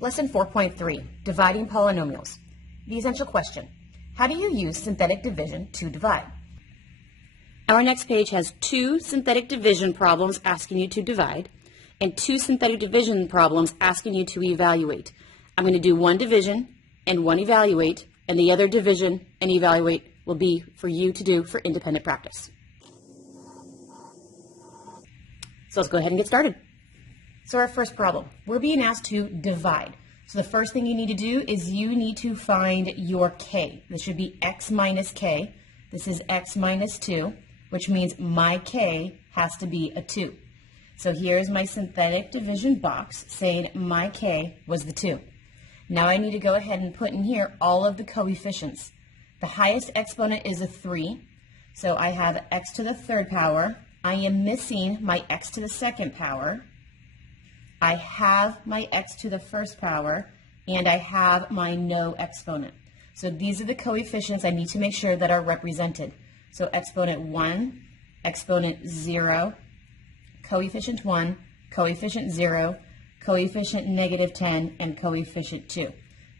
Lesson 4.3, Dividing Polynomials. The essential question, how do you use synthetic division to divide? Our next page has two synthetic division problems asking you to divide and two synthetic division problems asking you to evaluate. I'm going to do one division and one evaluate, and the other division and evaluate will be for you to do for independent practice. So let's go ahead and get started. So our first problem, we're being asked to divide. So the first thing you need to do is you need to find your k. This should be x minus k. This is x minus 2, which means my k has to be a 2. So here's my synthetic division box saying my k was the 2. Now I need to go ahead and put in here all of the coefficients. The highest exponent is a 3, so I have x to the third power. I am missing my x to the second power. I have my x to the first power, and I have my no exponent. So these are the coefficients I need to make sure that are represented. So exponent 1, exponent 0, coefficient 1, coefficient 0, coefficient negative 10, and coefficient 2.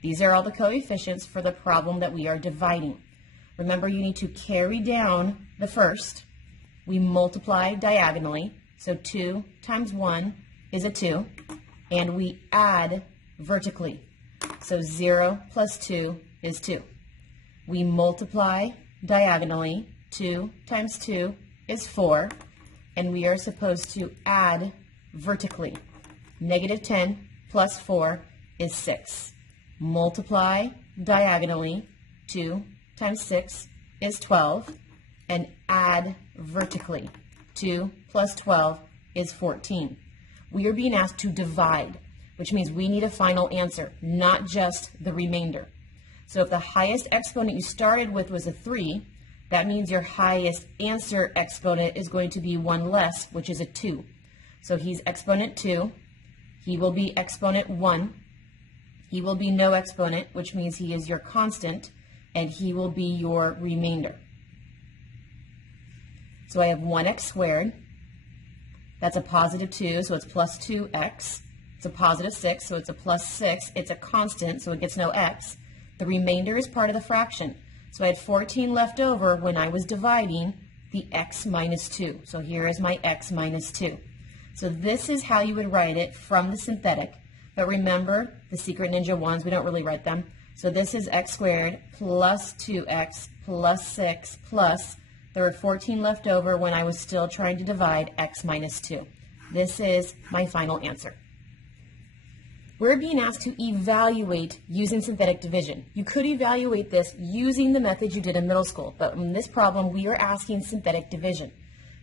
These are all the coefficients for the problem that we are dividing. Remember, you need to carry down the first. We multiply diagonally, so 2 times 1 is a 2, and we add vertically. So 0 plus 2 is 2. We multiply diagonally, 2 times 2 is 4, and we are supposed to add vertically. Negative 10 plus 4 is 6. Multiply diagonally, 2 times 6 is 12, and add vertically. 2 plus 12 is 14. We are being asked to divide, which means we need a final answer, not just the remainder. So if the highest exponent you started with was a 3, that means your highest answer exponent is going to be one less, which is a 2. So he's exponent 2, he will be exponent 1, he will be no exponent, which means he is your constant, and he will be your remainder. So I have 1x squared. That's a positive 2, so it's plus 2x. It's a positive 6, so it's a plus 6. It's a constant, so it gets no x. The remainder is part of the fraction. So I had 14 left over when I was dividing the x minus 2. So here is my x minus 2. So this is how you would write it from the synthetic. But remember, the secret ninja ones, we don't really write them. So this is x squared plus 2x plus 6 plus, there were 14 left over when I was still trying to divide x minus 2. This is my final answer. We're being asked to evaluate using synthetic division. You could evaluate this using the method you did in middle school, but in this problem we are asking synthetic division.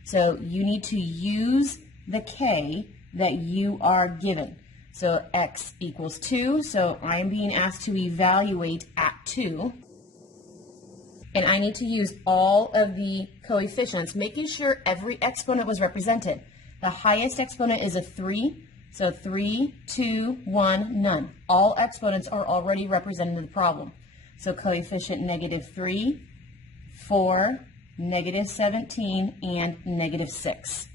So you need to use the k that you are given. So x equals 2, so I am being asked to evaluate at 2. And I need to use all of the coefficients, making sure every exponent was represented. The highest exponent is a 3, so 3, 2, 1, none. All exponents are already represented in the problem. So coefficient negative 3, 4, negative 17, and negative 6.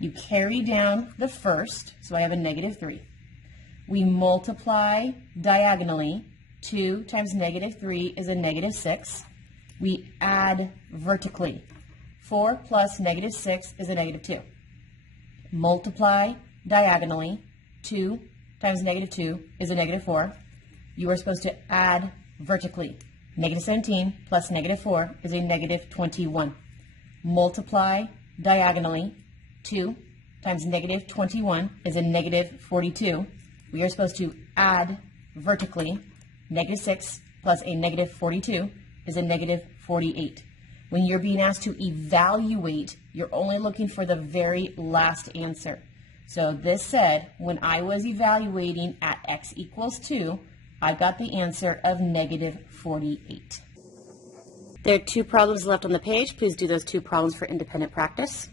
You carry down the first, so I have a negative 3. We multiply diagonally. 2 times negative 3 is a negative 6. We add vertically. 4 plus negative 6 is a negative 2. Multiply diagonally. 2 times negative 2 is a negative 4. You are supposed to add vertically. Negative 17 plus negative 4 is a negative 21. Multiply diagonally. 2 times negative 21 is a negative 42. We are supposed to add vertically. Negative 6 plus a negative 42 is a negative 48. When you're being asked to evaluate, you're only looking for the very last answer. So this said, when I was evaluating at x equals 2, I got the answer of negative 48. There are two problems left on the page. Please do those two problems for independent practice.